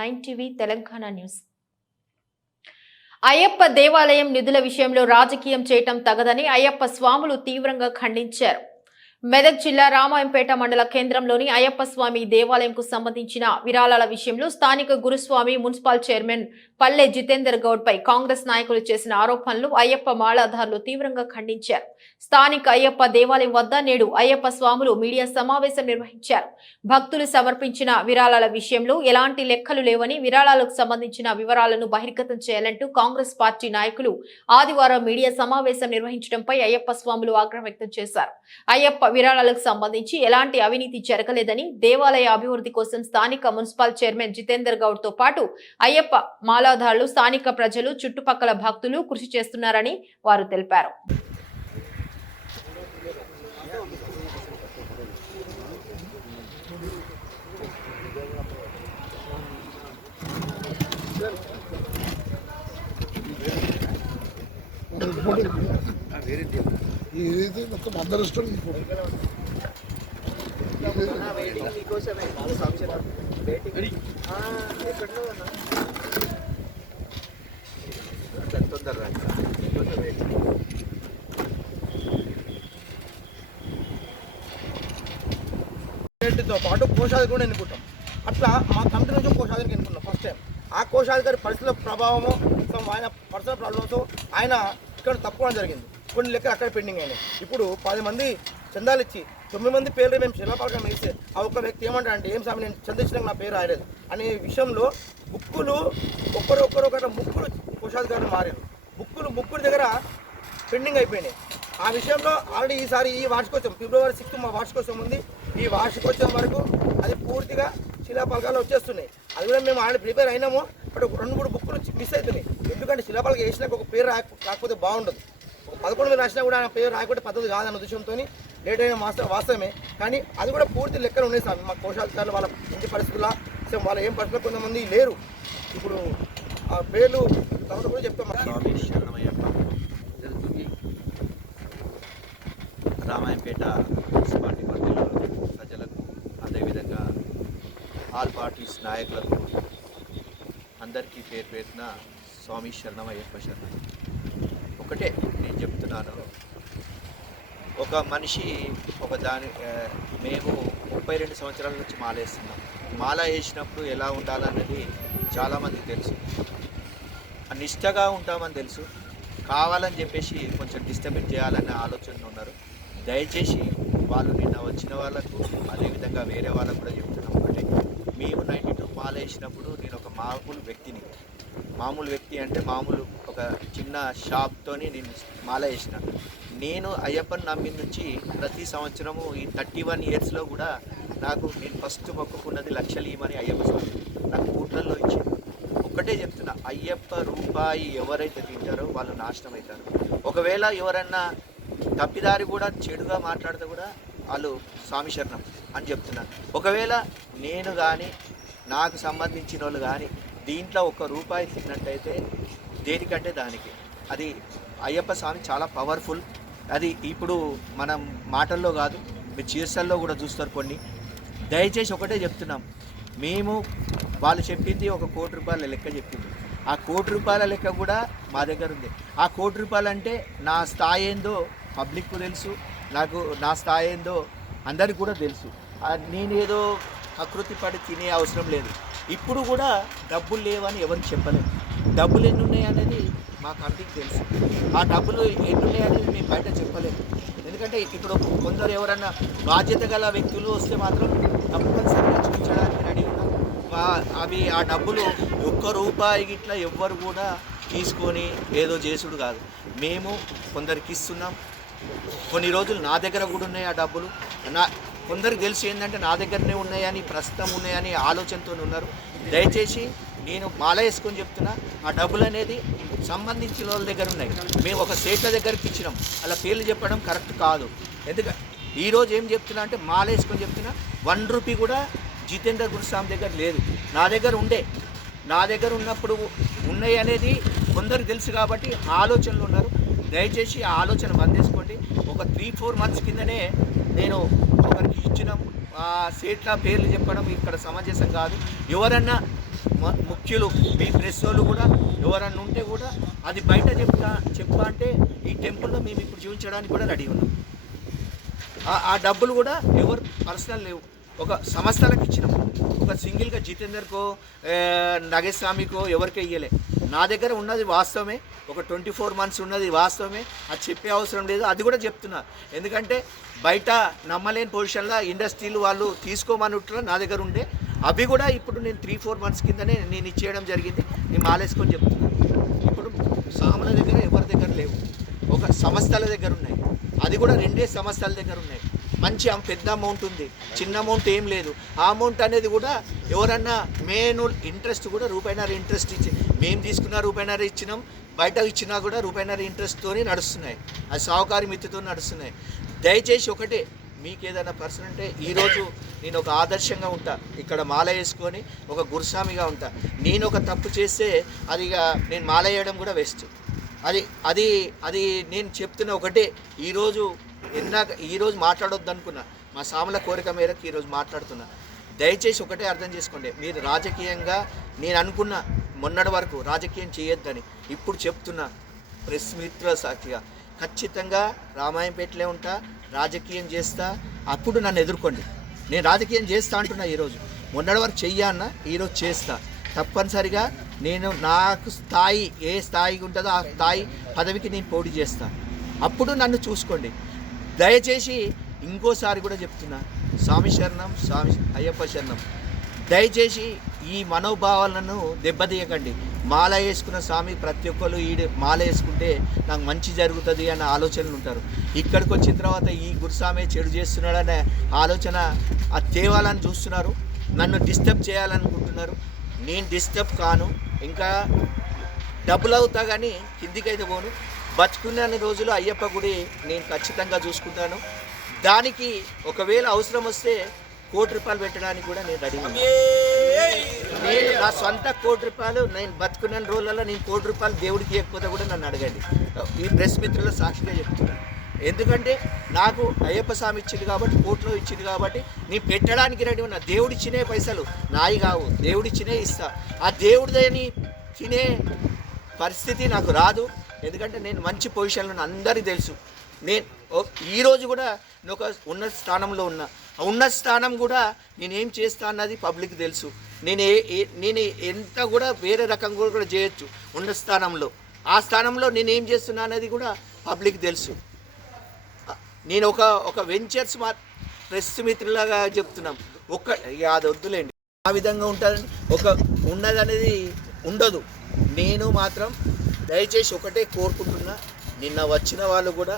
9 TV Telangana news. Ayyappa దేవాలయం నిధుల విషయంలో రాజకీయం చేయటం తగదని అయ్యప్ప స్వాములు తీవ్రంగా ఖండించారు. మెదక్ జిల్లా రామాయంపేట మండల కేంద్రంలోని అయ్యప్ప స్వామి దేవాలయంకు సంబంధించిన విరాళాల విషయంలో స్థానిక గురుస్వామి మున్సిపల్ చైర్మన్ పల్లె జితేందర్ గౌడ్ పై కాంగ్రెస్ నాయకులు చేసిన ఆరోపణలు అయ్యప్ప మాలాధారులు తీవ్రంగా ఖండించారు. స్థానిక అయ్యప్ప దేవాలయం వద్ద నేడు అయ్యప్ప స్వాములు మీడియా సమావేశం నిర్వహించారు. భక్తులు సమర్పించిన విరాళాల విషయంలో ఎలాంటి లెక్కలు లేవని, విరాళాలకు సంబంధించిన వివరాలను బహిర్గతం చేయాలంటూ కాంగ్రెస్ పార్టీ నాయకులు ఆదివారం మీడియా సమావేశం నిర్వహించడంపై అయ్యప్ప స్వాములు ఆగ్రహం వ్యక్తం చేశారు. అయ్యప్ప విరాళాలకు సంబంధించి ఎలాంటి అవినీతి జరగలేదని, దేవాలయ అభివృద్ధి కోసం స్థానిక మున్సిపల్ చైర్మన్ జితేందర్ గౌడ్ తో పాటు అయ్యప్ప మాలాధారులు, స్థానిక ప్రజలు, చుట్టుపక్కల భక్తులు కృషి చేస్తున్నారని వారు తెలిపారు. ఇది మొత్తం అందరూ తో పాటు కోశాధికారి కూడా ఎన్నుకుంటాం. అట్లా మా కమిటీ నుంచి కోశాధికారి ఎన్నుకున్నాం ఫస్ట్ టైం. ఆ కోశాధికారి పరిస్థితుల ప్రభావము, ఆయన పర్సనల్ ప్రాబ్లమ్స్ ఆయన ఇక్కడ తప్పుకోవడం జరిగింది. కొన్ని లెక్కలు అక్కడ పెండింగ్ అయినాయి. ఇప్పుడు 10 మంది చందాలు ఇచ్చి 9 మంది పేర్లు మేము శిలాపాలకం వేస్తే ఆ ఒక్క వ్యక్తి ఏమంటారు అంటే, ఏం స్వామి నేను చందించడానికి నా పేరు రాయలేదు అనే విషయంలో బుక్కులు ఒకరు ముగ్గురు కోశాధికారులు మారారు. ముగ్గురు దగ్గర పెండింగ్ అయిపోయినాయి. ఆ విషయంలో ఆల్రెడీ ఈసారి ఈ వార్షికోత్సవం ఫిబ్రవరి 6 మా వార్షికోత్సవం ఉంది. ఈ వార్షికోత్సవం వరకు అది పూర్తిగా శిలాపాలకాలు వచ్చేస్తున్నాయి. అది కూడా మేము ఆల్రెడీ ప్రిపేర్ అయినాము. బట్ 2-3 బుక్కులు మిస్ అవుతున్నాయి. ఎందుకంటే శిలాపాలక వేసినాక ఒక పేరు రాకపోతే బాగుండదు. 11 రాసినా కూడా ఆ పేరు రాకపోతే పద్ధతి కాదన్న ఉద్దేశంతో లేట్ అయిన వాస్తవమే. కానీ అది కూడా పూర్తి లెక్కలు ఉన్నాయి సార్. మా కోశాధికారులు వాళ్ళ ఇంటి పరిస్థితుల్లో వాళ్ళ ఏం పరిస్థితుల్లో కొంతమంది లేరు. ఇప్పుడు ఆ పేర్లు తర్వాత కూడా చెప్తాం. రామాయంపేట మున్సిపాలిటీ పరిధిలో ప్రజలకు, అదేవిధంగా ఆల్ పార్టీస్ నాయకులకు అందరికీ పేరున స్వామి శరణం అయ్యప్ప శరణం. ఒకటే నేను చెప్తున్నాను, ఒక మనిషి మేము 32 సంవత్సరాల నుంచి మాల వేస్తున్నాం. మాల వేసినప్పుడు ఎలా ఉండాలన్నది చాలామందికి తెలుసు. నిష్టగా ఉంటామని తెలుసు. కావాలని చెప్పేసి కొంచెం డిస్టర్బెన్స్ చేయాలనే ఆలోచనలు ఉన్నారు. దయచేసి వాళ్ళు నిన్న వచ్చిన వాళ్ళకు, అదేవిధంగా వేరే వాళ్ళకు కూడా చెప్తున్నాం. ఒకటే, మేము 92 మాల వేసినప్పుడు నేను ఒక మామూలు వ్యక్తి అంటే మామూలు ఒక చిన్న షాప్తోని నేను మాల వేసిన. నేను అయ్యప్పని నమ్మి నుంచి ప్రతి సంవత్సరము ఈ 31 ఇయర్స్లో కూడా నేను ఫస్ట్ మొక్కుకున్నది లక్షలు ఇవ్వమని అయ్యప్ప స్వామి నాకు కూట్లలో ఇచ్చింది. ఒక్కటే చెప్తున్నా, అయ్యప్ప రూపాయి ఎవరైతే తింటారో వాళ్ళు నాశనం అవుతారు. ఒకవేళ ఎవరన్నా తప్పిదారి కూడా చెడుగా మాట్లాడితే కూడా వాళ్ళు స్వామి శరణం అని చెప్తున్నారు. ఒకవేళ నేను కానీ నాకు సంబంధించిన వాళ్ళు కానీ దీంట్లో 1 రూపాయి తిన్నట్టయితే దేనికంటే దానికి అది అయ్యప్ప స్వామి చాలా పవర్ఫుల్. అది ఇప్పుడు మనం మాటల్లో కాదు, మీరు చేసల్లో కూడా చూస్తారు కొన్ని. దయచేసి ఒకటే చెప్తున్నాం, మేము వాళ్ళు చెప్పింది 1 కోటి రూపాయల లెక్క చెప్పింది. ఆ 1 కోటి రూపాయల లెక్క కూడా మా దగ్గర ఉంది. ఆ 1 కోటి రూపాయలు అంటే నా స్థాయి ఏందో పబ్లిక్కు తెలుసు, నా స్థాయి ఏందో అందరికి కూడా తెలుసు. నేనేదో ఆకృతి పడి తినే అవసరం లేదు. ఇప్పుడు కూడా డబ్బులు లేవని ఎవరికి చెప్పలేదు. డబ్బులు ఎన్ని ఉన్నాయి అనేది మా కమిటీకి తెలుసు. ఆ డబ్బులు ఎన్ని ఉన్నాయి అనేది మేము బయట చెప్పలేదు. ఎందుకంటే ఇప్పుడు కొందరు ఎవరన్నా బాధ్యత గల వ్యక్తులు వస్తే మాత్రం తప్పనిసరిగా చూపించడానికి రెడీ ఉన్నాం. ఆ డబ్బులు 1 రూపాయి గిట్లా ఎవ్వరు కూడా తీసుకొని ఏదో చేసుడు కాదు. మేము కొందరికి ఇస్తున్నాం. కొన్ని రోజులు నా దగ్గర కూడా ఉన్నాయి ఆ డబ్బులు. కొందరికి తెలిసి ఏంటంటే నా దగ్గరనే ఉన్నాయని, ప్రస్తుతం ఉన్నాయని ఆలోచనతో ఉన్నారు. దయచేసి నేను మాల వేసుకొని చెప్తున్నా, ఆ డబ్బులు అనేది సంబంధించిన వాళ్ళ దగ్గర ఉన్నాయి. మేము ఒక సేట్ల దగ్గరికి ఇచ్చినాం. అలా పేర్లు చెప్పడం కరెక్ట్ కాదు. ఎందుకంటే ఈరోజు ఏం చెప్తున్నా అంటే మాల వేసుకొని చెప్తున్నా, 1 రూపీ కూడా జితేందర్ గురుస్వామి దగ్గర లేదు. నా దగ్గర ఉన్నప్పుడు ఉన్నాయి అనేది కొందరు తెలుసు కాబట్టి ఆలోచనలు ఉన్నారు. దయచేసి ఆ ఆలోచన బంద్ చేసుకోండి. ఒక 3-4 మంత్స్ కిందనే నేను ఒకరికి ఇచ్చినాం. ఆ సేట్ల పేర్లు చెప్పడం ఇక్కడ సమంజసం కాదు. ఎవరన్నా ముఖ్యులు మీ ప్రెస్ వాళ్ళు కూడా ఎవరన్నా ఉంటే కూడా అది బయట చెప్పా అంటే ఈ టెంపుల్లో మేము ఇప్పుడు చూపించడానికి కూడా రెడీ ఉన్నాం. ఆ డబ్బులు కూడా ఎవరు పర్సనల్ లేవు, ఒక సంస్థలకు ఇచ్చినాం. ఒక సింగిల్గా జితేందర్కో నగేస్వామికో ఎవరికో ఇయ్యలే. నా దగ్గర ఉన్నది వాస్తవమే, ఒక 24 months ఉన్నది వాస్తవమే. అది చెప్పే అవసరం లేదు, అది కూడా చెప్తున్నా. ఎందుకంటే బయట నమ్మలేని పొజిషన్లో ఇండస్ట్రీలు వాళ్ళు తీసుకోమన్నట్లు నా దగ్గర ఉండే అవి కూడా ఇప్పుడు నేను 3-4 months కిందనే నేను ఇచ్చేయడం జరిగింది. నేను మాలేసుకొని చెప్తున్నాను. ఇప్పుడు సాముల దగ్గర ఎవరి దగ్గర లేవు, ఒక సంస్థల దగ్గర ఉన్నాయి. అది కూడా 2 సంస్థల దగ్గర ఉన్నాయి. మంచి పెద్ద అమౌంట్ ఉంది, చిన్న అమౌంట్ ఏం లేదు. ఆ అమౌంట్ అనేది కూడా ఎవరన్నా మెయిన్ ఇంట్రెస్ట్ కూడా రూపాయిన్నర ఇంట్రెస్ట్ ఇచ్చి మేము తీసుకున్న రూపాయిన్నర ఇచ్చినాం, బయట ఇచ్చినా కూడా రూపాయిన్నర ఇంట్రెస్ట్తో నడుస్తున్నాయి. అది సహకారి మిత్తితో నడుస్తున్నాయి. దయచేసి ఒకటే, మీకు ఏదైనా పర్సన్ అంటే ఈరోజు నేను ఒక ఆదర్శంగా ఉంటా, ఇక్కడ మాల వేసుకొని ఒక గురుస్వామిగా ఉంటా. నేను ఒక తప్పు చేస్తే అది నేను మాల వేయడం కూడా వేస్ట్. అది అది అది నేను చెప్తున్న ఒకటే, ఈరోజు మాట్లాడొద్దు అనుకున్నా, మా సాముల కోరిక మేరకు ఈరోజు మాట్లాడుతున్నా. దయచేసి ఒకటే అర్థం చేసుకోండి, మీరు రాజకీయంగా నేను అనుకున్న మొన్నటి వరకు రాజకీయం చేయొద్దని ఇప్పుడు చెప్తున్నా. ప్రెస్ మిత్రుల సాక్షిగా ఖచ్చితంగా రామాయంపేటలో ఉంటా, రాజకీయం చేస్తా. అప్పుడు నన్ను ఎదుర్కోండి. నేను రాజకీయం చేస్తా అంటున్నా. ఈరోజు మొన్నటి వరకు చెయ్యన్నా, ఈరోజు చేస్తా. తప్పనిసరిగా నేను నాకు స్థాయి ఏ స్థాయికి ఉంటుందో ఆ స్థాయి పదవికి నేను పోటీ చేస్తా. అప్పుడు నన్ను చూసుకోండి. దయచేసి ఇంకోసారి కూడా చెప్తున్నా, స్వామి శరణం, స్వామి అయ్యప్ప శరణం. దయచేసి ఈ మనోభావాలను దెబ్బతీయకండి. మాల వేసుకున్న స్వామి ప్రతి ఒక్కరు మాల వేసుకుంటే నాకు మంచి జరుగుతుంది అన్న ఆలోచనలు ఉంటారు. ఇక్కడికి వచ్చిన తర్వాత ఈ గురుస్వామి చెడు చేస్తున్నాడనే ఆలోచన ఆ తేవాలని చూస్తున్నారు. నన్ను డిస్టర్బ్ చేయాలనుకుంటున్నారు. నేను డిస్టర్బ్ కాను, ఇంకా డబ్బులు అవుతా కానీ కిందికైతే పోను. బతుకున్న రోజులు అయ్యప్ప గుడి నేను ఖచ్చితంగా చూసుకుంటాను. దానికి ఒకవేళ అవసరం వస్తే ₹1 పెట్టడానికి కూడా నేను రెడీ. నేను నా సొంత ₹1 నేను బతుకున్న రోజులలో నేను ₹1 దేవుడికి ఇవ్వకపోతే కూడా నన్ను అడగండి. ఈ ప్రెస్ మిత్రుల సాక్షిగా చెప్తున్నాను. ఎందుకంటే నాకు అయ్యప్ప స్వామి ఇచ్చింది కాబట్టి, కోర్టులో ఇచ్చింది కాబట్టి నేను పెట్టడానికి రెడీ ఉన్నా. దేవుడిచ్చినే పైసలు నాయి కావు, దేవుడిచ్చినే ఇస్తా. ఆ దేవుడిదని తినే పరిస్థితి నాకు రాదు. ఎందుకంటే నేను మంచి పొజిషన్లో అందరికీ తెలుసు. నేను ఈరోజు కూడా నేను ఒక ఉన్నత స్థానంలో ఉన్నా. ఉన్నత స్థానం కూడా నేనేం చేస్తా అన్నది పబ్లిక్ తెలుసు. నేను ఎంత కూడా వేరే రకంగా కూడా చేయొచ్చు ఉన్నత స్థానంలో. ఆ స్థానంలో నేనేం చేస్తున్నా అన్నది కూడా పబ్లిక్ తెలుసు. నేను ఒక వెంచర్స్ ప్రెస్ మిత్రులాగా చెప్తున్నాం. అది వద్దులేండి, ఆ విధంగా ఉంటుంది. ఉన్నదనేది ఉండదు. నేను మాత్రం దయచేసి ఒకటే కోరుకుంటున్నా, నిన్న వచ్చిన వాళ్ళు కూడా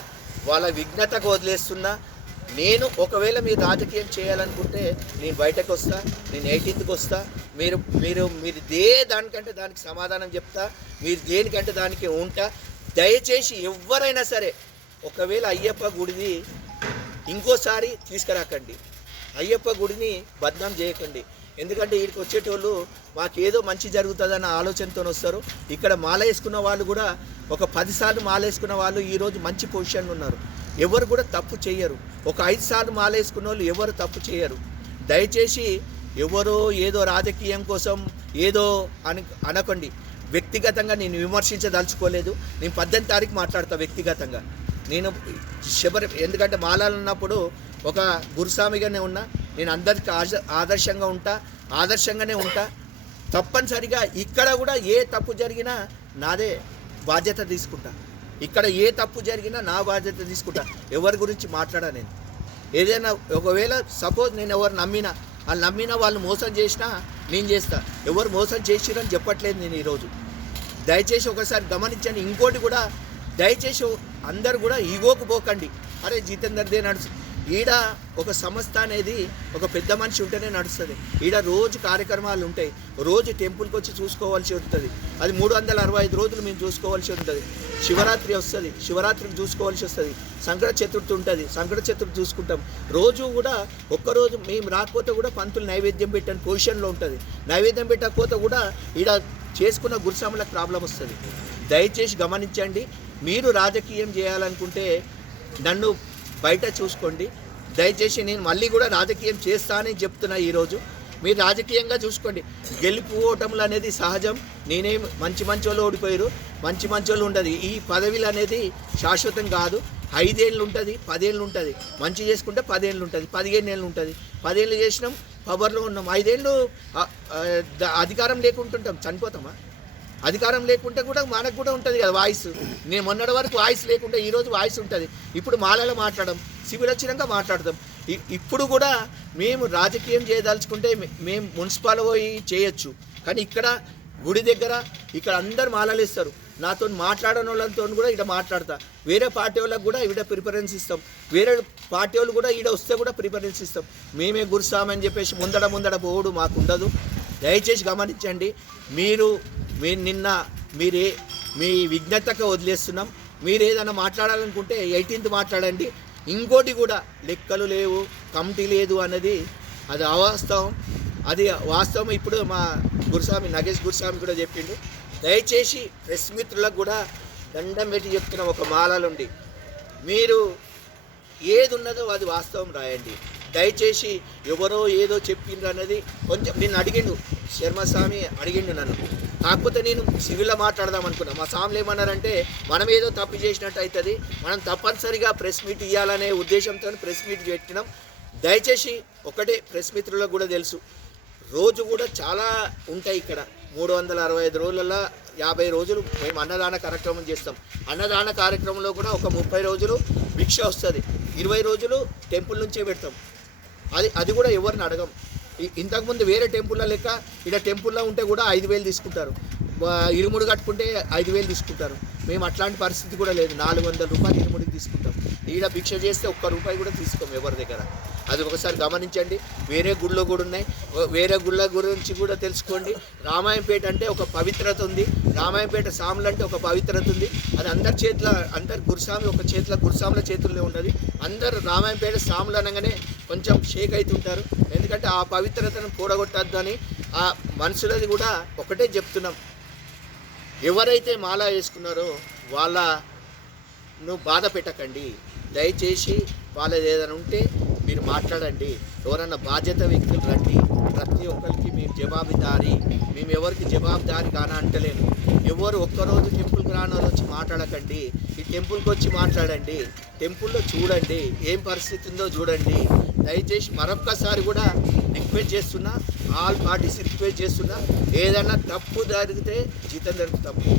వాళ్ళ విఘ్నతకు వదిలేస్తున్నా. నేను ఒకవేళ మీరు రాజకీయం చేయాలనుకుంటే నేను బయటకు వస్తా, నేను 18th వస్తా. మీరు దానికంటే దానికి సమాధానం చెప్తా, మీరు దేనికంటే దానికి ఉంటా. దయచేసి ఎవరైనా సరే ఒకవేళ అయ్యప్ప గుడిని ఇంకోసారి తీసుకురాకండి, అయ్యప్ప గుడిని బద్నాం చేయకండి. ఎందుకంటే వీడికి వచ్చేటోళ్ళు మాకేదో మంచి జరుగుతుందన్న ఆలోచనతో వస్తారు. ఇక్కడ మాల వేసుకున్న వాళ్ళు కూడా ఒక 10 సార్లు మాల వేసుకున్న వాళ్ళు ఈరోజు మంచి పొజిషన్లో ఉన్నారు. ఎవరు కూడా తప్పు చేయరు. ఒక 5 సార్లు మాల వేసుకున్న వాళ్ళు ఎవరు తప్పు చేయరు. దయచేసి ఎవరో ఏదో రాజకీయం కోసం ఏదో అనకండి. వ్యక్తిగతంగా నేను విమర్శించదలుచుకోలేదు. నేను 18వ తారీఖు మాట్లాడతా వ్యక్తిగతంగా. నేను ఎందుకంటే మాలాలు ఉన్నప్పుడు ఒక గురుస్వామిగానే ఉన్నా. నేను అందరికి ఆదర్శంగానే ఉంటా. తప్పనిసరిగా ఇక్కడ కూడా ఏ తప్పు జరిగినా నాదే బాధ్యత తీసుకుంటా. ఇక్కడ ఏ తప్పు జరిగినా నా బాధ్యత తీసుకుంటా. ఎవరి గురించి మాట్లాడా నేను. ఏదైనా ఒకవేళ సపోజ్ నేను ఎవరు నమ్మినా వాళ్ళు మోసం చేసినా నేను చేస్తా. ఎవరు మోసం చేసిరని చెప్పట్లేదు నేను ఈరోజు. దయచేసి ఒకసారి గమనించండి. ఇంకోటి కూడా దయచేసి అందరు కూడా ఈగోకు పోకండి. అరే జితేందర్దే నడుస్తుంది. ఈడ ఒక సంస్థ అనేది ఒక పెద్ద మనిషి ఉంటేనే నడుస్తుంది. ఈడ రోజు కార్యక్రమాలు ఉంటాయి. రోజు టెంపుల్కి వచ్చి చూసుకోవాల్సి ఉంటుంది. అది 365 రోజులు మేము చూసుకోవాల్సి ఉంటుంది. శివరాత్రి వస్తుంది, శివరాత్రికి చూసుకోవాల్సి వస్తుంది. సంకట చతుర్థి ఉంటుంది, సంకట చతుర్థి చూసుకుంటాం. రోజు కూడా ఒక్కరోజు మేము రాకపోతే కూడా పంతులు నైవేద్యం పెట్టని పొజిషన్లో ఉంటుంది. నైవేద్యం పెట్టకపోతే కూడా ఈడ చేసుకున్న గురుస్వాములకు ప్రాబ్లం వస్తుంది. దయచేసి గమనించండి. మీరు రాజకీయం చేయాలనుకుంటే నన్ను బయట చూసుకోండి. దయచేసి నేను మళ్ళీ కూడా రాజకీయం చేస్తానని చెప్తున్నా. ఈరోజు మీరు రాజకీయంగా చూసుకోండి. గెలుపు ఓటములు అనేది సహజం. నేనేం మంచి వాళ్ళు ఓడిపోయారు, మంచి వాళ్ళు ఉండదు. ఈ పదవిలు అనేది శాశ్వతం కాదు. 5 ఏళ్ళు ఉంటుంది, 10 ఏళ్ళు ఉంటుంది. మంచి చేసుకుంటే 10 ఏళ్ళు ఉంటుంది, 15 ఏళ్ళు ఉంటుంది. 10 ఏళ్ళు చేసినాం, పవర్లో ఉన్నాం. 5 ఏళ్ళు అధికారం లేకుంటుంటాం, చనిపోతామా? అధికారం లేకుంటే కూడా మనకు కూడా ఉంటుంది కదా వాయిస్. నేను మొన్నటి వరకు వాయిస్ లేకుంటే ఈరోజు వాయిస్ ఉంటుంది. ఇప్పుడు మాలలో మాట్లాడడం, సివిల్ వచ్చినాక మాట్లాడదాం. ఇప్పుడు కూడా మేము రాజకీయం చేయదలుచుకుంటే మేము మున్సిపల్ పోయి చేయొచ్చు. కానీ ఇక్కడ గుడి దగ్గర ఇక్కడ అందరు మాలలు ఇస్తారు. నాతో మాట్లాడని వాళ్ళతో కూడా ఇక్కడ మాట్లాడతా. వేరే పార్టీ వాళ్ళకి కూడా ఈడ ప్రిఫరెన్స్ ఇస్తాం. వేరే పార్టీ వాళ్ళు కూడా ఈడ వస్తే కూడా ప్రిఫరెన్స్ ఇస్తాం. మేమే గురుసామని చెప్పేసి ముందడ పోవడు మాకు ఉండదు. దయచేసి గమనించండి. మీరు నిన్న మీ విజ్ఞతకు వదిలేస్తున్నాం. మీరు ఏదైనా మాట్లాడాలనుకుంటే 18th మాట్లాడండి. ఇంకోటి కూడా లెక్కలు లేవు, కమిటీ లేదు అన్నది అది అవాస్తవం. అది వాస్తవం. ఇప్పుడు మా గురుస్వామి నగేష్ గురుస్వామి కూడా చెప్పిండు. దయచేసి ప్రెస్ మిత్రులకు కూడా దండం పెట్టి చెప్తున్న ఒక మాలలుండి మీరు ఏది ఉన్నదో అది వాస్తవం రాయండి. దయచేసి ఎవరో ఏదో చెప్పిండ్రు అన్నది కొంచెం నిన్ను అడిగిండు, శర్మస్వామి అడిగిండు నన్ను. కాకపోతే నేను సివిల్లో మాట్లాడదాం అనుకున్నా. మా స్వాములు ఏమన్నారంటే మనం ఏదో తప్పు చేసినట్టు అవుతుంది, మనం తప్పనిసరిగా ప్రెస్ మీట్ ఇవ్వాలనే ఉద్దేశంతో ప్రెస్ మీట్ పెట్టినాం. దయచేసి ఒకటే ప్రెస్ మిత్రులకు కూడా తెలుసు, రోజు కూడా చాలా ఉంటాయి ఇక్కడ. 365 రోజులలో 50 రోజులు మేము అన్నదాన కార్యక్రమం చేస్తాం. అన్నదాన కార్యక్రమంలో కూడా ఒక 30 రోజులు భిక్ష వస్తుంది, 20 రోజులు టెంపుల్ నుంచే పెడతాం. అది కూడా ఎవరిని అడగం. ఇంతకుముందు వేరే టెంపుల్లో లెక్క ఇక్కడ టెంపుల్లో ఉంటే కూడా 5,000 తీసుకుంటారు, ఇరుముడు కట్టుకుంటే 5,000 తీసుకుంటారు. మేము అట్లాంటి పరిస్థితి కూడా లేదు. 400 రూపాయలు ఇరుముడికి తీసుకుంటాం. ఈడ భిక్ష చేస్తే ₹1 కూడా తీసుకోం ఎవరి దగ్గర. అది ఒకసారి గమనించండి. వేరే గుళ్ళో కూడా ఉన్నాయి, వేరే గుళ్ళ గురించి కూడా తెలుసుకోండి. రామాయంపేట అంటే ఒక పవిత్రత ఉంది, రామాయంపేట సాములు అంటే ఒక పవిత్రత ఉంది. అది అందరి గురుస్వామి ఒక చేతిలో గురుస్వాముల చేతుల్లో ఉన్నది. అందరు రామాయంపేట సాములు అనగానే కొంచెం షేక్ అవుతుంటారు. ఎందుకంటే ఆ పవిత్రతను కూడగొట్టద్దు అని ఆ మనుషులది కూడా ఒకటే చెప్తున్నాం. ఎవరైతే మాల వేసుకున్నారో వాళ్ళను బాధ పెట్టకండి. దయచేసి వాళ్ళది ఏదైనా ఉంటే మీరు మాట్లాడండి. ఎవరన్నా బాధ్యత వ్యక్తులు రండి. ప్రతి ఒక్కరికి మేము జవాబుదారీ. మేము ఎవరికి జవాబుదారీ కానా అంటలేము. ఎవరు ఒక్కరోజు టెంపుల్కి రాని వాళ్ళు వచ్చి మాట్లాడకండి. ఈ టెంపుల్కి వచ్చి మాట్లాడండి, టెంపుల్లో చూడండి ఏం పరిస్థితి ఉందో చూడండి. దయచేసి మరొక్కసారి కూడా రిక్వెస్ట్ చేస్తున్నా, ఆల్ పార్టీస్ రిక్వెస్ట్ చేస్తున్నా, ఏదైనా తప్పు జరిగితే జితేందర్కి తప్పు.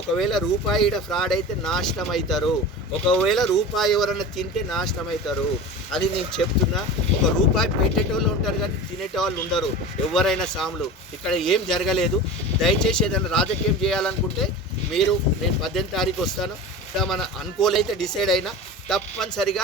ఒకవేళ రూపాయి ఫ్రాడ్ అయితే నాశనం అవుతారు. ఒకవేళ రూపాయి ఎవరైనా తింటే నాశనం అవుతారు. అది నేను చెప్తున్నా. ₹1 పెట్టేటోళ్ళు ఉంటారు కానీ తినేటోళ్ళు ఉండరు. ఎవరైనా సాములు ఇక్కడ ఏం జరగలేదు. దయచేసి ఏదైనా రాజకీయం చేయాలనుకుంటే నేను 18వ తారీఖు వస్తాను. మన అనుకోలైతే డిసైడ్ అయినా తప్పనిసరిగా